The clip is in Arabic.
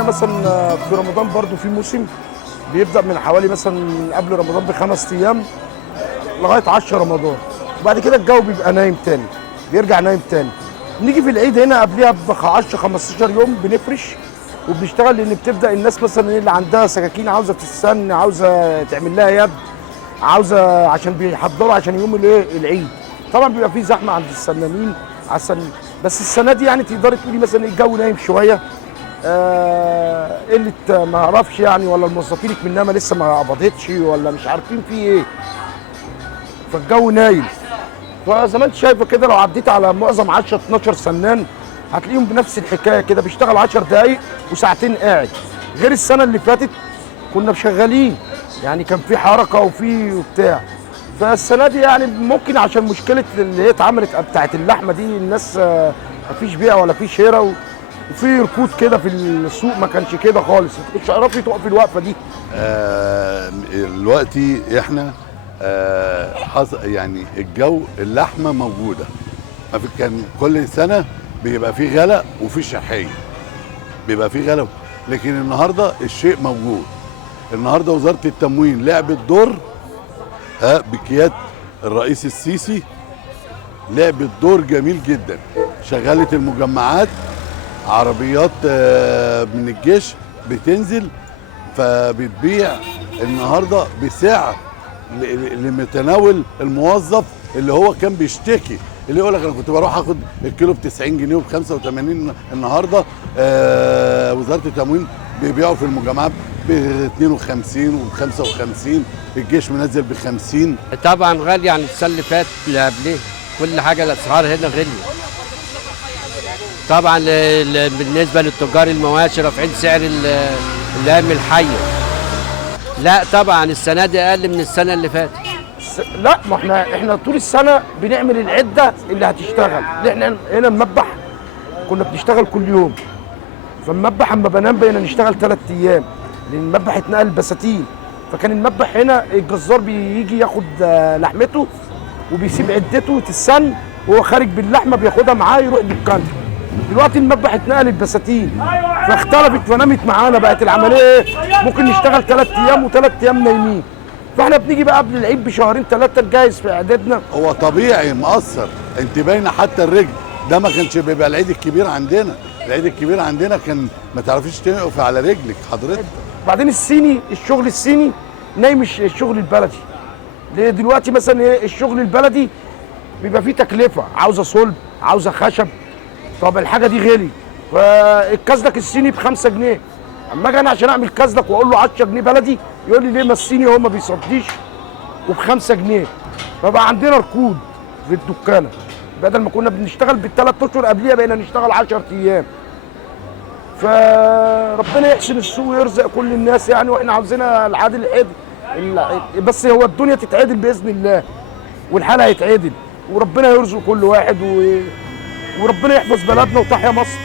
عندنا مثلا في رمضان برضو في موسم بيبدا من حوالي مثلا من قبل رمضان ب5 ايام لغايه 10 رمضان، وبعد كده الجو بيبقى نايم تاني، بيرجع نايم تاني. نيجي في العيد هنا قبلها ب 10 15 يوم بنفرش وبنشتغل، لان بتبدا الناس مثلا اللي عندها سكاكين عاوزه تتسن، عاوزه تعمل لها يد، عاوزه عشان بيحضروا عشان يوم الايه العيد. طبعا بيبقى في زحمه عند السنانين على السن، بس السنه دي يعني تقدري تقولي مثلا الجو نايم شويه، قله ما اعرفش يعني، ولا الموظفين منها لسه ما قبضتش ولا مش عارفين في ايه، فالجو نايم. فزي ما انت شايفه كده لو عديت على معظم 10 12 سنان هتلاقيهم بنفس الحكايه كده، بيشتغل 10 دقائق وساعتين قاعد، غير السنه اللي فاتت كنا شغالين يعني كان في حركه وفي وبتاع. فالسنه دي يعني ممكن عشان مشكله اللي هي اتعملت بتاعت اللحمه دي، الناس مفيش بيع ولا في شراء، وفي ركود كده في السوق ما كانش كده خالص، ما كنتش عارفي تقفي الوقفه دي. دلوقتي احنا يعني الجو اللحمه موجوده، ما في كان كل سنه بيبقى في غلا وفي شحيه، بيبقى في غلا، لكن النهارده الشيء موجود. النهارده وزاره التموين لعبت دور بقياده الرئيس السيسي، لعبت دور جميل جدا، شغلت المجمعات، عربيات من الجيش بتنزل فبتبيع النهارده بسعر لمتناول الموظف اللي هو كان بيشتكي، اللي يقول لك انا كنت بروح اخد الكيلو ب 90 جنيه وب 85. النهارده وزاره التموين بيبيعوا في المجمعات ب 52 وب 55، الجيش منزل ب 50. طبعا غالي عن السنه اللي فاتت اللي قبليه، كل حاجه الاسعار هنا غاليه. طبعا بالنسبه للتجار المواشي رافعين سعر اللحم الحيه. لا طبعا السنه دي اقل من السنه اللي فاتت. لا ما احنا طول السنه بنعمل العده اللي هتشتغل، احنا هنا المذبح كنا بنشتغل كل يوم، فالمذبح اما بنام بقينا نشتغل 3 ايام، لان المذبح اتنقل بساتين، فكان المذبح هنا الجزار بيجي ياخد لحمته وبيسيب عدته تتسن وهو خارج باللحمه بياخدها معاه يروح دكانه. دلوقتي المذبح اتنقلت بساتين فاختلفت فنامت معانا، بقت العمليه ايه؟ ممكن نشتغل 3 ايام و3 ايام نايمين، فاحنا بنيجي بقى قبل العيد بشهرين 3 نجهز في اعدادنا. هو طبيعي مقصر، انت باينه حتى الرجل، ده ما كانش بيبقى العيد الكبير عندنا، العيد الكبير عندنا كان ما تعرفيش تقف على رجلك حضرتك. بعدين الصيني، الشغل الصيني نايم الشغل البلدي، ليه دلوقتي مثلا ايه الشغل البلدي بيبقى فيه تكلفه، عاوزه صلب عاوزه خشب، طب الحاجه دي غالي، فالكزلك الصيني ب5 جنيه، اما اجي انا عشان اعمل كزلك واقول له 10 جنيه بلدي يقول لي ليه ما الصيني هو ما بيصديش وب5 جنيه، فبقى عندنا ركود في الدكانه، بدل ما كنا بنشتغل بال3 اشهر قبليها بقينا نشتغل 10 ايام. فربنا يحسن السوق ويرزق كل الناس يعني، واحنا عاوزينها العادل عدل، بس هو الدنيا تتعدل باذن الله والحال هيتعدل، وربنا يرزق كل واحد وربنا يحفظ بلدنا وتحيا مصر.